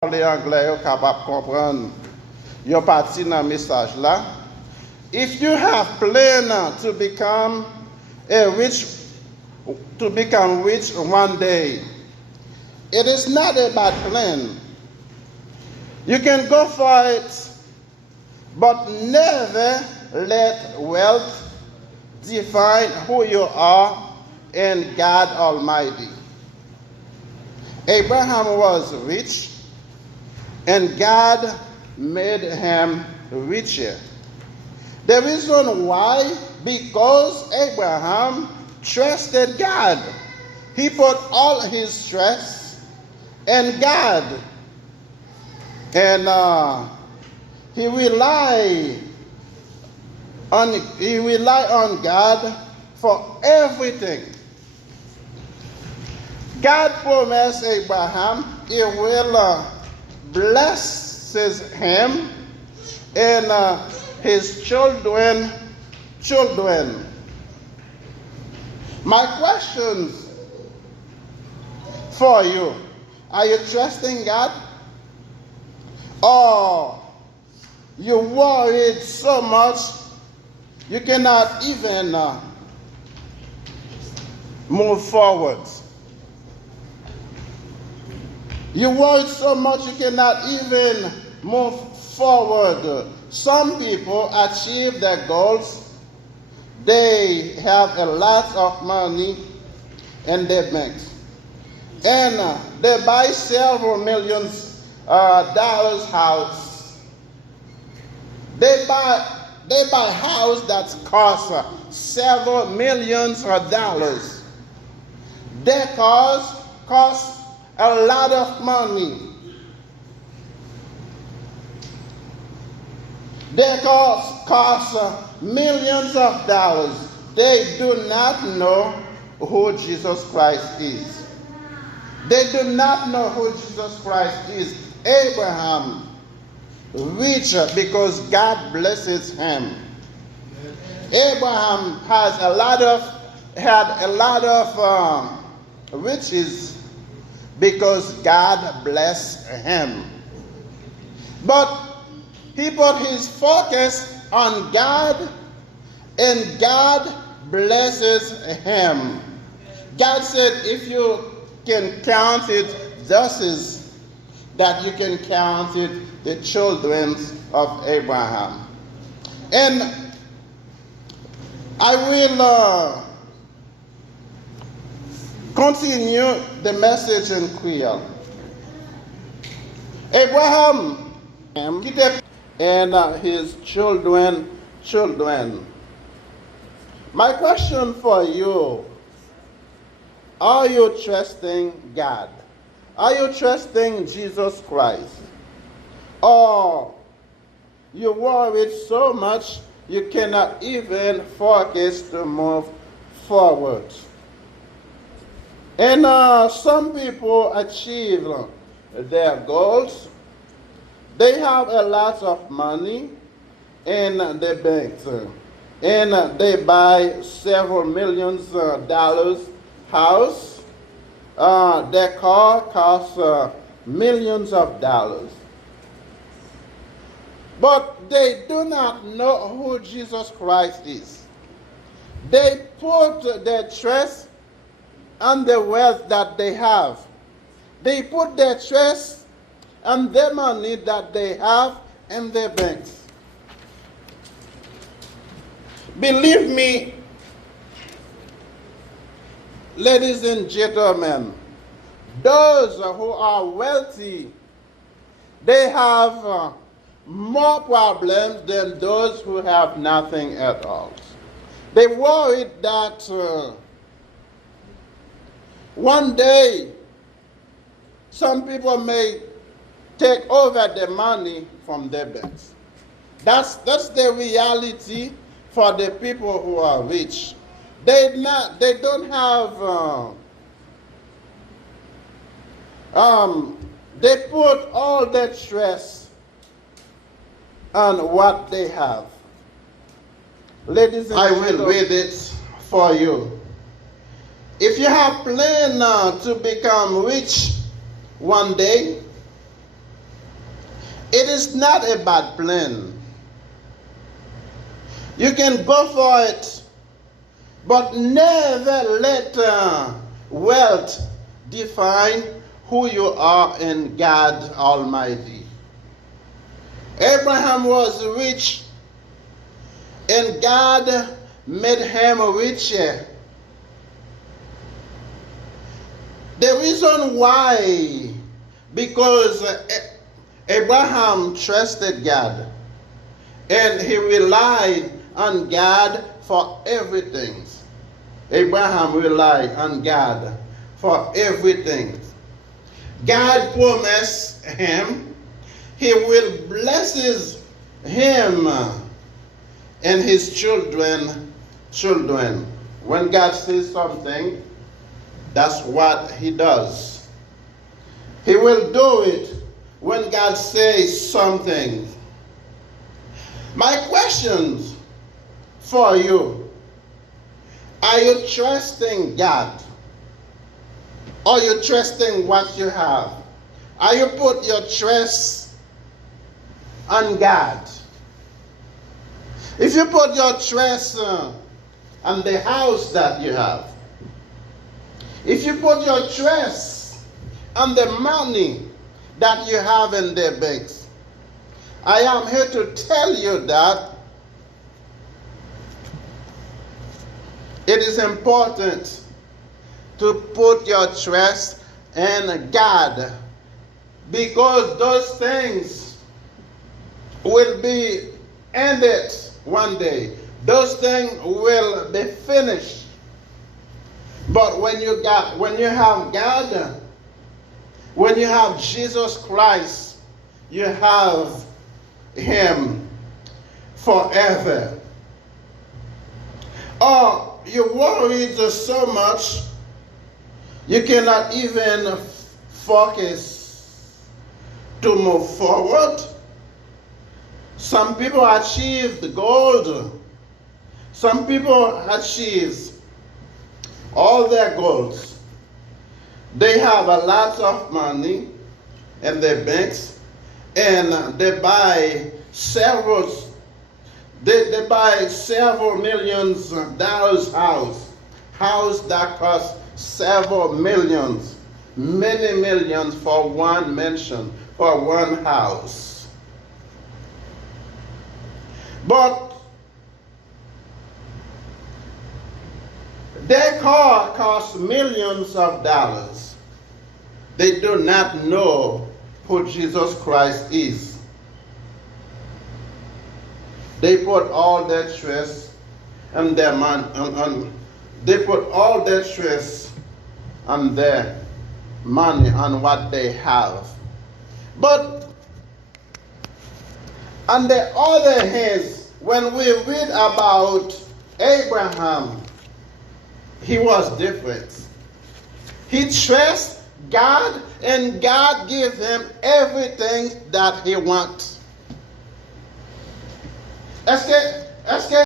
parler anglais, yo capable comprendre yo parti dans message là. If you have plan to become rich one day, it is not a bad plan. You can go for it, but never let wealth define who you are in God Almighty. Abraham was rich, and God made him richer. The reason why, because Abraham trusted God. He put all his trust in God. And he relied on God for everything. God promised Abraham he will bless him and his children. My questions for you: are you trusting God, or you worried so much you cannot even move forward? You worried so much you cannot even move forward. Some people achieve their goals. They have a lot of money in their banks, and they buy several millions dollars house. They buy house that costs several millions of dollars. Their cars cost a lot of money. Their cars cost millions of dollars. They do not know who Jesus Christ is. They do not know who Jesus Christ is. Abraham rich because God blesses him. Abraham had a lot of riches because God blessed him. But he put his focus on God, and God blesses him. God said, if you can count it, thus is that you can count it the children of Abraham. And I will continue the message in Creole. Abraham and his children. My question for you: are you trusting God? Are you trusting Jesus Christ? Or you worried so much you cannot even focus to move forward? And some people achieve their goals. They have a lot of money in the banks, and they buy several millions dollars house. Their car costs millions of dollars. But they do not know who Jesus Christ is. They put their trust on the wealth that they have. They put their trust on the money that they have in their banks. Believe me, ladies and gentlemen, those who are wealthy, they have more problems than those who have nothing at all. They worried that one day some people may take over the money from their banks. That's the reality for the people who are rich. They don't have they put all their stress on what they have. Ladies and gentlemen, I will read it for you. If you have planned to become rich one day, It is not a bad plan. You can go for it, but never let wealth define who you are in God Almighty. Abraham was rich, and God made him richer. The reason why, because Abraham trusted God, and he relied on God for everything. Abraham relied on God for everything. God promised him he will bless him and his children. When God says something, that's what he does. He will do it when God says something. My questions for you: are you trusting God? Are you trusting what you have? Are you put your trust on God? If you put your trust on the house that you have, if you put your trust on the money that you have in the banks, I am here to tell you that it is important to put your trust in God, because those things will be ended one day. Those things will be finished. But when you have God, when you have Jesus Christ, you have him forever. Or you're worried so much you cannot even focus to move forward. Some people achieve the gold. Some people achieve all their goals. They have a lot of money in their banks, and they buy several millions of dollars house that cost several millions, many millions for one mansion, for one house. But their car costs millions of dollars. They do not know who Jesus Christ is. They put all their trust on their money, they put all their trust on their money, on what they have. But on the other hand, when we read about Abraham, he was different. He trusts God, and God gave him everything that he wants. Est-ce que